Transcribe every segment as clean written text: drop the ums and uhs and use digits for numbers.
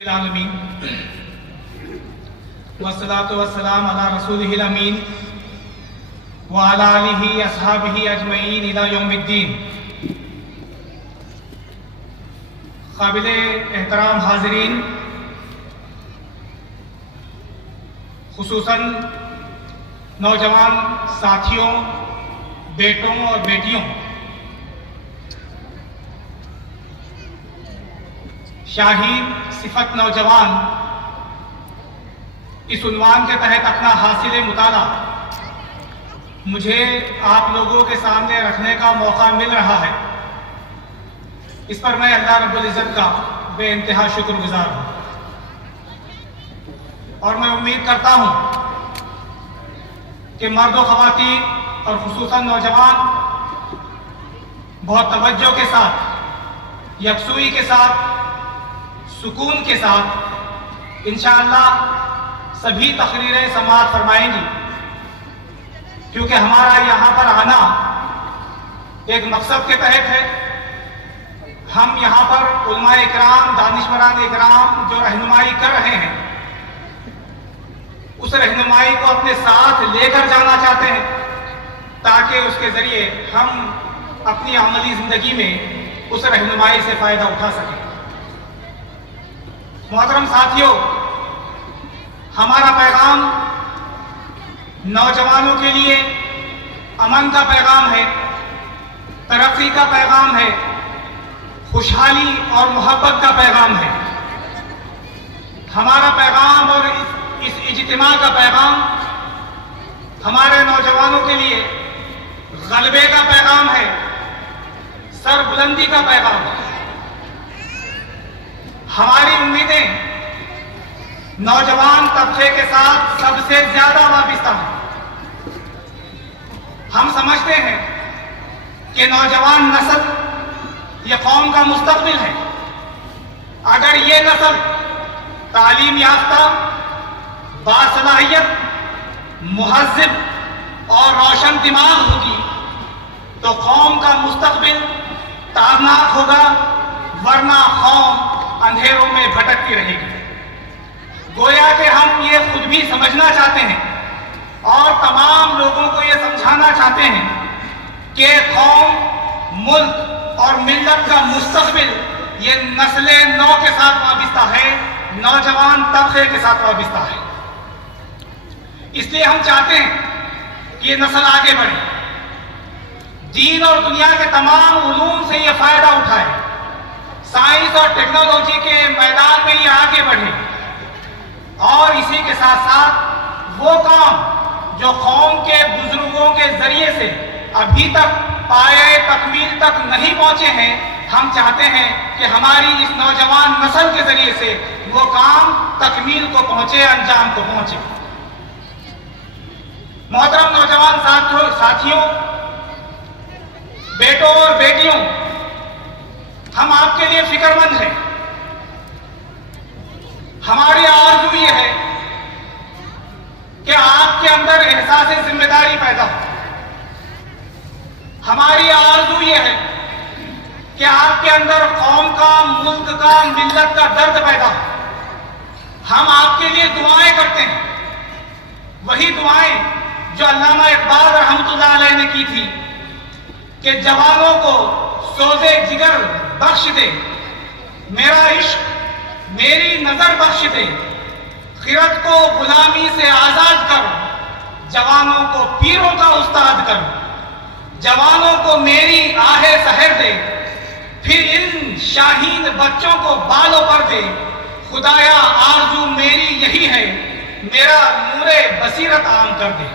العالمین والصلاۃ والسلام علی رسولہ الامین وعلی آلہ اصحابہ اجمعین الی یوم الدین۔ قابل احترام حاضرین، خصوصاً نوجوان ساتھیوں، بیٹوں اور بیٹیوں، شاہین صفت نوجوان اس عنوان کے تحت اپنا حاصل مطالعہ مجھے آپ لوگوں کے سامنے رکھنے کا موقع مل رہا ہے۔ اس پر میں اللہ رب العزت کا بے انتہا شکر گزار ہوں، اور میں امید کرتا ہوں کہ مرد و خواتین اور خصوصاً نوجوان بہت توجہ کے ساتھ، یکسوئی کے ساتھ، سکون کے ساتھ انشاءاللہ سبھی تقریریں سماعت فرمائیں گی، کیونکہ ہمارا یہاں پر آنا ایک مقصد کے تحت ہے۔ ہم یہاں پر علماء اکرام، دانشوران اکرام جو رہنمائی کر رہے ہیں، اس رہنمائی کو اپنے ساتھ لے کر جانا چاہتے ہیں، تاکہ اس کے ذریعے ہم اپنی عملی زندگی میں اس رہنمائی سے فائدہ اٹھا سکیں۔ محترم ساتھیوں، ہمارا پیغام نوجوانوں کے لیے امن کا پیغام ہے، ترقی کا پیغام ہے، خوشحالی اور محبت کا پیغام ہے۔ ہمارا پیغام اور اس اجتماع کا پیغام ہمارے نوجوانوں کے لیے غلبے کا پیغام ہے، سر بلندی کا پیغام ہے۔ ہماری امیدیں نوجوان طبقے کے ساتھ سب سے زیادہ وابستہ ہیں۔ ہم سمجھتے ہیں کہ نوجوان نسل یہ قوم کا مستقبل ہے۔ اگر یہ نسل تعلیم یافتہ، باصلاحیت، مہذب اور روشن دماغ ہوگی تو قوم کا مستقبل تابناک ہوگا، ورنہ قوم اندھیروں میں بھٹکتی رہے گی۔ گویا کہ ہم یہ خود بھی سمجھنا چاہتے ہیں اور تمام لوگوں کو یہ سمجھانا چاہتے ہیں کہ قوم، ملک اور ملت کا مستقبل یہ نسل نو کے ساتھ وابستہ ہے، نوجوان طبقے کے ساتھ وابستہ ہے۔ اس لیے ہم چاہتے ہیں کہ یہ نسل آگے بڑھے، دین اور دنیا کے تمام علوم سے یہ فائدہ اٹھائے، سائنس اور ٹیکنالوجی کے میدان میں یہ آگے بڑھے، اور اسی کے ساتھ ساتھ وہ کام جو قوم کے بزرگوں کے ذریعے سے ابھی تک پایۂ تکمیل تک نہیں پہنچے ہیں، ہم چاہتے ہیں کہ ہماری اس نوجوان نسل کے ذریعے سے وہ کام تکمیل کو پہنچے، انجام کو پہنچے۔ محترم نوجوان ساتھیوں، بیٹوں اور بیٹیوں، ہم آپ کے لیے فکر مند ہیں۔ ہماری آرزو یہ ہے کہ آپ کے اندر احساس ذمہ داری پیدا ہو۔ ہماری آرزو یہ ہے کہ آپ کے اندر قوم کا، ملک کا، ملت کا درد پیدا ہو۔ ہم آپ کے لیے دعائیں کرتے ہیں، وہی دعائیں جو علامہ اقبال رحمۃ اللہ علیہ نے کی تھی کہ جوانوں کو سوزے جگر بخش دے، میرا عشق میری نظر بخش دے، خرد کو غلامی سے آزاد کر، جوانوں کو پیروں کا استاد کر، جوانوں کو میری آہ سحر دے، پھر ان شاہین بچوں کو بالوں پر دے، خدایا آرزو میری یہی ہے، میرا نور بصیرت عام کر دے۔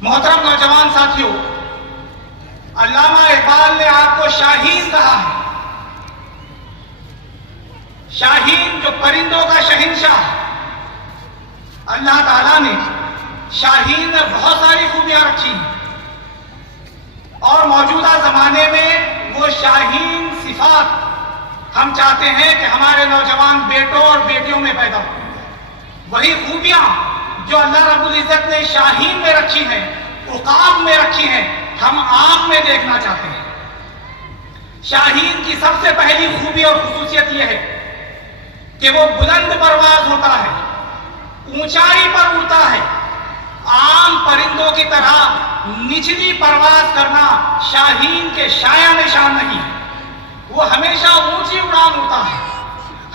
محترم نوجوان ساتھیوں، علامہ اقبال نے آپ کو شاہین کہا ہے۔ شاہین جو پرندوں کا شہنشاہ ہے۔ اللہ تعالیٰ نے شاہین میں بہت ساری خوبیاں رکھی ہیں، اور موجودہ زمانے میں وہ شاہین صفات ہم چاہتے ہیں کہ ہمارے نوجوان بیٹوں اور بیٹیوں میں پیدا ہو۔ وہی خوبیاں جو اللہ رب العزت نے شاہین میں رکھی ہیں، عقاب میں رکھی ہیں، ہم آپ میں دیکھنا چاہتے ہیں۔ شاہین کی سب سے پہلی خوبی اور خصوصیت یہ ہے کہ وہ بلند پرواز ہوتا ہے، اونچائی پر اڑتا ہے۔ عام پرندوں کی طرح نچلی پرواز کرنا شاہین کے شایع نشان نہیں ہے، وہ ہمیشہ اونچی اڑان اڑتا ہے۔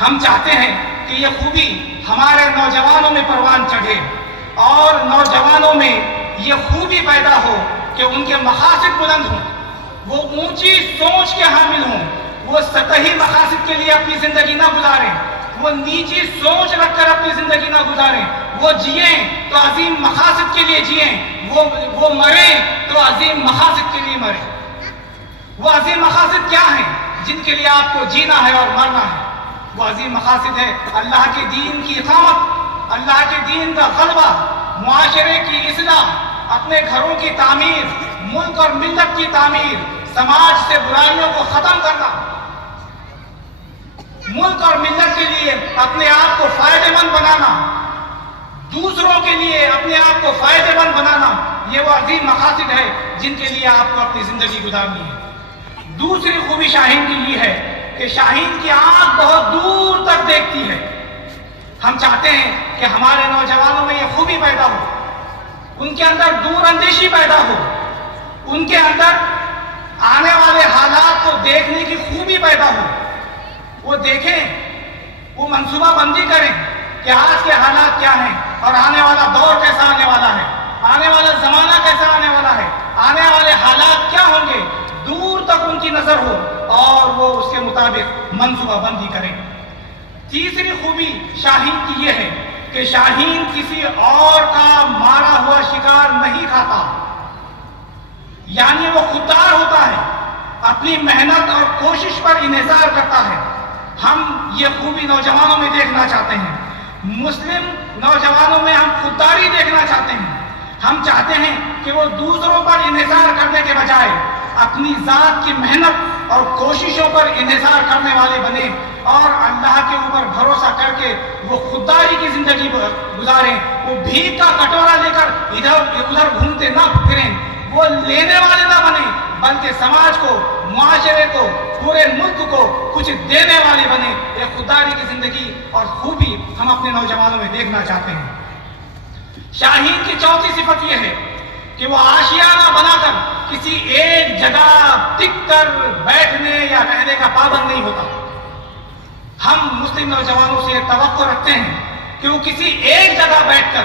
ہم چاہتے ہیں کہ یہ خوبی ہمارے نوجوانوں میں پروان چڑھے اور نوجوانوں میں یہ خوبی پیدا ہو کہ ان کے مقاصد بلند ہوں، وہ اونچی سوچ کے حامل ہوں، وہ سطحی مقاصد کے لیے اپنی زندگی نہ گزاریں، وہ نیچی سوچ رکھ کر اپنی زندگی نہ گزاریں، وہ جئیں تو عظیم مقاصد کے لیے جئیں، وہ مریں تو عظیم مقاصد کے لیے مریں۔ وہ عظیم مقاصد کیا ہیں جن کے لیے آپ کو جینا ہے اور مرنا ہے؟ وہ عظیم مقاصد ہے اللہ کے دین کی اقامت، اللہ کے دین کا غلبہ، معاشرے کی اصلاح، اپنے گھروں کی تعمیر، ملک اور ملت کی تعمیر، سماج سے برائیوں کو ختم کرنا، ملک اور ملت کے لیے اپنے آپ کو فائدہ مند بنانا، دوسروں کے لیے اپنے آپ کو فائدہ مند بنانا، یہ وہ عظیم مقاصد ہے جن کے لیے آپ کو اپنی زندگی گزارنی ہے۔ دوسری خوبی شاہین کی یہ ہے کہ شاہین کی آنکھ بہت دور تک دیکھتی ہے۔ ہم چاہتے ہیں کہ ہمارے نوجوانوں میں یہ خوبی پیدا ہو، ان کے اندر دور اندیشی پیدا ہو، ان کے اندر آنے والے حالات کو دیکھنے کی خوبی پیدا ہو، وہ دیکھیں، وہ منصوبہ بندی کریں کہ آج کے حالات کیا ہیں اور آنے والا دور کیسا آنے والا ہے، آنے والا زمانہ کیسا آنے والا ہے، آنے والے حالات کیا ہوں گے، دور تک ان کی نظر ہو اور وہ اس کے مطابق منصوبہ بندی کریں۔ تیسری خوبی شاہین کی یہ ہے کہ شاہین کسی اور کا مارا ہوا شکار نہیں کھاتا، یعنی وہ خوددار ہوتا ہے، اپنی محنت اور کوشش پر انحصار کرتا ہے۔ ہم یہ خوبی نوجوانوں میں دیکھنا چاہتے ہیں، مسلم نوجوانوں میں ہم خودداری دیکھنا چاہتے ہیں۔ ہم چاہتے ہیں کہ وہ دوسروں پر انحصار کرنے کے بجائے اپنی ذات کی محنت اور کوششوں پر انحصار کرنے والے بنے اور اللہ کے اوپر بھروسہ کر کے وہ خودداری کی زندگی گزاریں، وہ بھیک کا کٹورا لے کر ادھر ادھر گھومتے نہ پھریں، وہ لینے والے نہ بنیں بلکہ سماج کو، معاشرے کو، پورے ملک کو کچھ دینے والے بنے۔ ایک خودداری کی زندگی اور خوبی ہم اپنے نوجوانوں میں دیکھنا چاہتے ہیں۔ شاہین کی چوتھی صفت یہ ہے کہ وہ آشیانہ بنا کر کسی ایک جگہ ٹک کر بیٹھنے یا رہنے کا پابند نہیں ہوتا۔ ہم مسلم نوجوانوں سے توقع رکھتے ہیں کہ وہ کسی ایک جگہ بیٹھ کر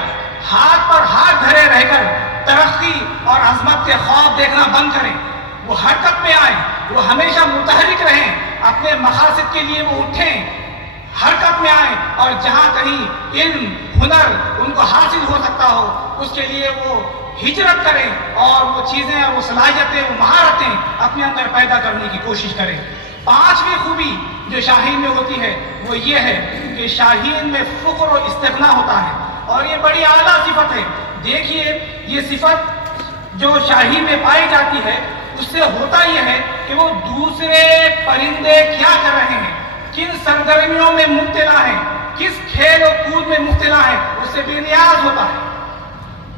ہاتھ پر ہاتھ دھرے رہ کر ترقی اور عظمت کے خواب دیکھنا بند کریں، وہ حرکت میں آئیں، وہ ہمیشہ متحرک رہیں، اپنے مقاصد کے لیے وہ اٹھیں، حرکت میں آئیں اور جہاں کہیں علم، ہنر ان کو حاصل ہو سکتا ہو اس کے لیے وہ ہجرت کریں اور وہ چیزیں اور وہ صلاحیتیں، وہ مہارتیں اپنے اندر پیدا کرنے کی کوشش کریں۔ پانچویں خوبی جو شاہین میں ہوتی ہے وہ یہ ہے کہ شاہین میں فخر و استغنا ہوتا ہے اور یہ بڑی اعلیٰ صفت ہے۔ دیکھیے یہ صفت جو شاہین میں پائی جاتی ہے اس سے ہوتا یہ ہے کہ وہ دوسرے پرندے کیا کر رہے ہیں، کن سرگرمیوں میں مبتلا ہیں، کس کھیل و کود میں مبتلا ہیں، اس سے بے نیاز ہوتا ہے۔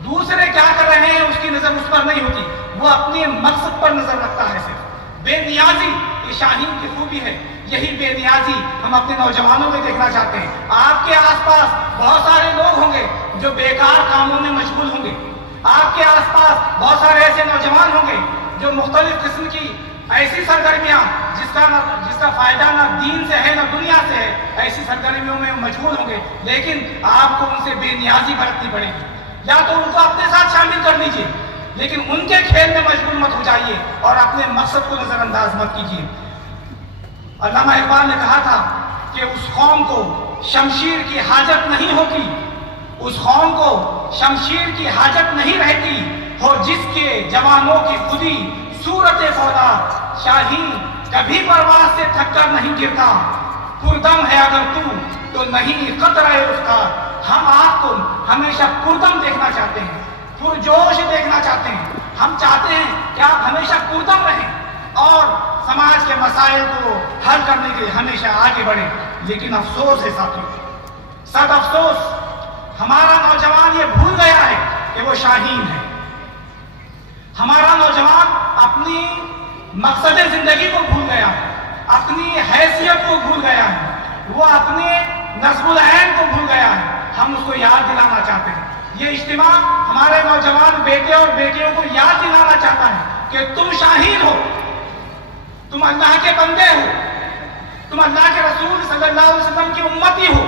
دوسرے کیا کر رہے ہیں اس کی نظر اس پر نہیں ہوتی، وہ اپنے مقصد پر نظر رکھتا ہے صرف۔ بے نیازی یہ شاہین کی خوبی ہے، یہی بے نیازی ہم اپنے نوجوانوں میں دیکھنا چاہتے ہیں۔ آپ کے آس پاس بہت سارے لوگ ہوں گے جو بیکار کاموں میں مشغول ہوں گے، آپ کے آس پاس بہت سارے ایسے نوجوان ہوں گے جو مختلف قسم کی ایسی سرگرمیاں جس کا فائدہ نہ دین سے ہے نہ دنیا سے ہے، ایسی سرگرمیوں میں مشغول ہوں گے، لیکن آپ کو ان سے بے نیازی برتنی پڑے گی۔ یا تو ان کو اپنے ساتھ شامل کر لیجئے لیکن ان کے کھیل میں مشغول مت ہو جائیے اور اپنے مقصد کو نظر انداز مت کیجیے۔ علامہ اقبال نے کہا تھا کہ اس قوم کو شمشیر کی حاجت نہیں ہوتی، اس قوم کو شمشیر کی حاجت نہیں رہتی ہو جس کے جوانوں کی خودی صورت فولاد۔ شاہین کبھی پرواز سے تھک کر نہیں گرتا، پردم ہے اگر تو نہیں قطرہ افتاد۔ ہم آپ کو ہمیشہ پردم دیکھنا چاہتے ہیں، پرجوش دیکھنا چاہتے ہیں۔ ہم چاہتے ہیں کہ آپ ہمیشہ پردم رہیں اور سماج کے مسائل کو حل کرنے کے لیے ہمیشہ آگے بڑھیں۔ لیکن افسوس ہے ساتھیوں، سخت افسوس، ہمارا نوجوان یہ بھول گیا ہے کہ وہ شاہین ہے۔ ہمارا نوجوان اپنی مقصد زندگی کو بھول گیا ہے، اپنی حیثیت کو بھول گیا ہے، وہ اپنے نصب العین کو بھول گیا ہے، ہم اس کو یاد دلانا چاہتے ہیں۔ یہ اجتماع ہمارے نوجوان بیٹے اور بیٹیوں کو یاد دلانا چاہتا ہے کہ تم شاہین ہو، تم اللہ کے بندے ہو، تم اللہ کے رسول صلی اللہ علیہ وسلم کی امتی ہو،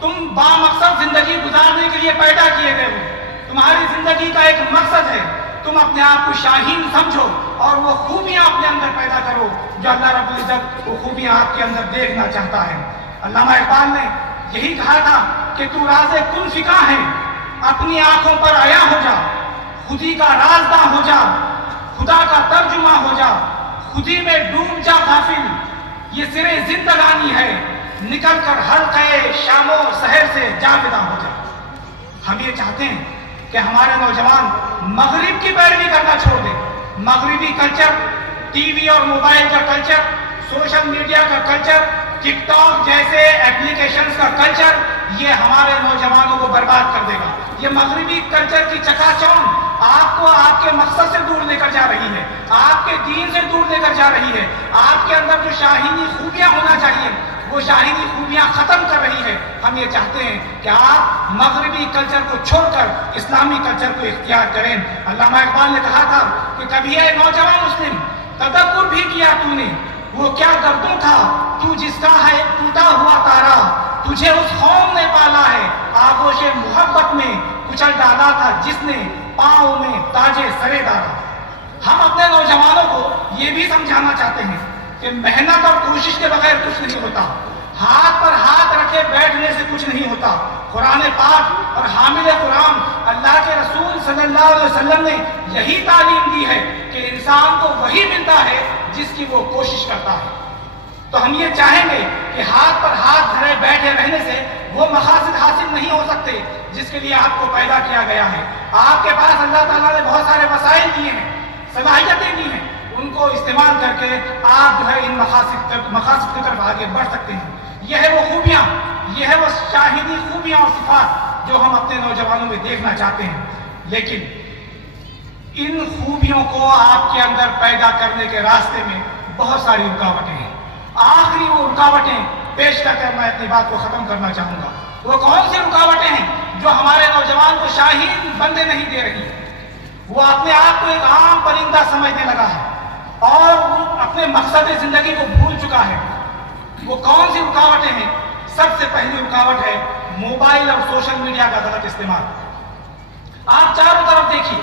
تم بامقصد زندگی گزارنے کے لیے پیدا کیے گئے ہو، تمہاری زندگی کا ایک مقصد ہے، تم اپنے آپ کو شاہین سمجھو اور وہ خوبیاں اپنے اندر پیدا کرو جو اللہ رب العزت وہ خوبیاں آپ کے اندر دیکھنا چاہتا ہے۔ علامہ اقبال نے یہی کہا تھا کہ تو راز کن فکا ہے، اپنی آنکھوں پر عیا ہو جا، خودی کا رازداں ہو جا، خدا کا ترجمہ ہو جا، خودی میں ڈوب جا غافل، یہ سرے زندگانی ہے، نکل کر حلقے شام و سحر سے جاویداں ہو جا۔ ہم یہ چاہتے ہیں کہ ہمارے نوجوان مغرب کی پیروی کرنا چھوڑ دیں۔ مغربی کلچر، ٹی وی اور موبائل کا کلچر، سوشل میڈیا کا کلچر، ٹک ٹاک جیسے ایپلیکیشنز کا کلچر، یہ ہمارے نوجوانوں کو برباد کر دے گا۔ یہ مغربی کلچر کی چکا چوند آپ کو آپ کے مقصد سے دور لے کر جا رہی ہے، آپ کے دین سے دور لے کر جا رہی ہے، آپ کے اندر جو شاہینی خوبیاں ہونا چاہیے وہ شاہینی خوبیاں ختم کر رہی ہے۔ ہم یہ چاہتے ہیں کہ آپ مغربی کلچر کو چھوڑ کر اسلامی کلچر کو اختیار کریں۔ علامہ اقبال نے کہا تھا کہ کبھی اے نوجوان مسلم تدبر بھی کیا تو نے، وہ کیا گردوں تھا تو جس کا ہے ٹوٹا ہوا تارا، تجھے اس قوم نے پالا ہے آغوش محبت میں کچل ڈالا تھا جس نے پاؤں میں تاجے سرے ڈالا۔ ہم اپنے نوجوانوں کو یہ بھی سمجھانا چاہتے ہیں کہ محنت اور کوشش کے بغیر کچھ نہیں ہوتا، ہاتھ پر ہاتھ رکھے بیٹھنے سے کچھ نہیں ہوتا۔ قرآن پاک اور حامل قرآن اللہ کے رسول صلی اللہ علیہ وسلم نے یہی تعلیم دی ہے کہ انسان کو وہی ملتا ہے جس کی وہ کوشش کرتا ہے۔ تو ہم یہ چاہیں گے کہ ہاتھ پر ہاتھ دھرے بیٹھے رہنے سے وہ مقاصد حاصل نہیں ہو سکتے جس کے لیے آپ کو پیدا کیا گیا ہے۔ آپ کے پاس اللہ تعالیٰ نے بہت سارے وسائل دیے ہیں، صلاحیتیں دی ہیں، ان کو استعمال کر کے آپ جو ہے ان مقاصد کی طرف آگے بڑھ سکتے ہیں۔ یہ ہے وہ خوبیاں، یہ ہے وہ شاہدی خوبیاں اور صفات جو ہم اپنے نوجوانوں میں دیکھنا چاہتے ہیں، لیکن ان خوبیوں کو آپ کے اندر پیدا کرنے کے راستے میں بہت ساری رکاوٹیں ہیں۔ آخری وہ رکاوٹیں پیش کر کر میں اپنی بات کو ختم کرنا چاہوں گا۔ وہ کون سی رکاوٹیں ہیں جو ہمارے نوجوان کو شاہین بننے نہیں دے رہی؟ وہ اپنے آپ کو ایک عام پرندہ سمجھنے لگا ہے اور وہ اپنے مقصد زندگی کو بھول چکا ہے۔ وہ کون سی رکاوٹیں ہیں؟ سب سے پہلی رکاوٹ ہے موبائل اور سوشل میڈیا کا غلط استعمال۔ آپ چاروں طرف دیکھیے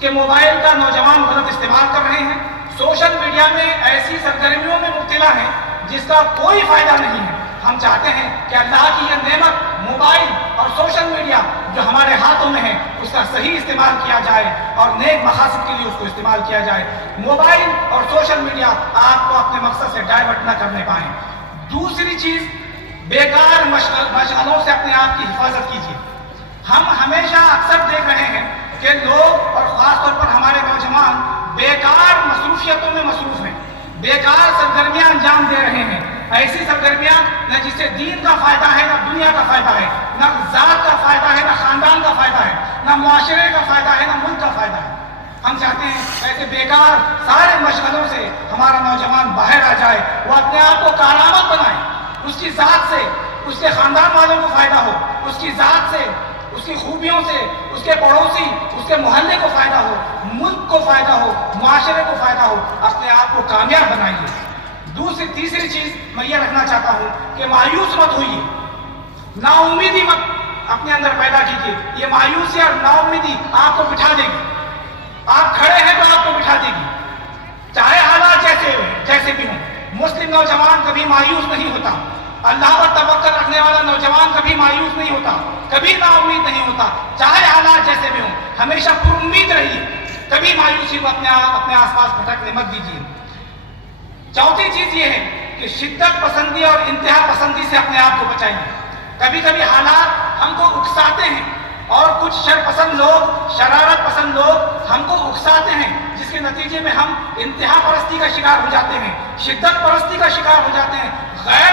کہ موبائل کا نوجوان غلط استعمال کر رہے ہیں، سوشل میڈیا میں ایسی سرگرمیوں میں مبتلا ہیں جس کا کوئی فائدہ نہیں ہے۔ ہم چاہتے ہیں کہ اللہ کی یہ نعمت موبائل اور سوشل میڈیا جو ہمارے ہاتھوں میں ہے اس کا صحیح استعمال کیا جائے اور نیک مقاصد کے لیے اس کو استعمال کیا جائے۔ موبائل اور سوشل میڈیا آپ کو اپنے مقصد سے ڈائیورٹ نہ کرنے پائیں۔ دوسری چیز، بیکار مشغلوں سے اپنے آپ کی حفاظت کیجیے۔ ہم ہمیشہ اکثر دیکھ رہے ہیں کہ لوگ اور خاص طور پر ہمارے نوجوان بیکار مصروفیتوں میں مصروف ہیں، بیکار سرگرمیاں انجام دے رہے ہیں، ایسی سرگرمیاں نہ جس سے دین کا فائدہ ہے نہ دنیا کا فائدہ ہے، نہ ذات کا فائدہ ہے نہ خاندان کا فائدہ ہے، نہ معاشرے کا فائدہ ہے نہ ملک کا فائدہ ہے۔ ہم چاہتے ہیں ایسے بیکار سارے مشغلوں سے ہمارا نوجوان باہر آ جائے، وہ اپنے آپ کو کارآمد بنائے، اس کی ذات سے اس کے خاندان والوں کو فائدہ ہو، اس کی ذات سے اس کی خوبیوں سے اس کے پڑوسی اس کے محلے کو فائدہ ہو، ملک کو فائدہ ہو، معاشرے کو فائدہ ہو، اپنے آپ کو کامیاب بنائیے۔ تیسری چیز میں یہ رکھنا چاہتا ہوں کہ مایوس مت ہوئیے، نا امیدی مت اپنے اندر پیدا کیجیے۔ یہ مایوسی اور نا امیدی آپ کو بٹھا دے گی، آپ کھڑے ہیں تو آپ کو بٹھا دے گی، چاہے حالات جیسے بھی ہوں۔ مسلم نوجوان کبھی مایوس نہیں ہوتا، اللہ پر توکل رکھنے والا نوجوان کبھی مایوس نہیں ہوتا، کبھی نا امید نہیں ہوتا، چاہے حالات جیسے بھی ہوں، ہمیشہ پر امید رہیے، کبھی مایوسی کو اپنے آس پاس بھٹکنے مت دیجیے۔ چوتھی چیز یہ ہے کہ شدت پسندی اور انتہا پسندی سے اپنے آپ کو بچائیے۔ کبھی کبھی حالات ہم کو اکساتے ہیں اور کچھ شرپسند لوگ، شرارت پسند لوگ ہم کو اکساتے ہیں، جس کے نتیجے میں ہم انتہا پرستی کا شکار ہو جاتے ہیں، شدت پرستی کا شکار ہو جاتے ہیں، غیر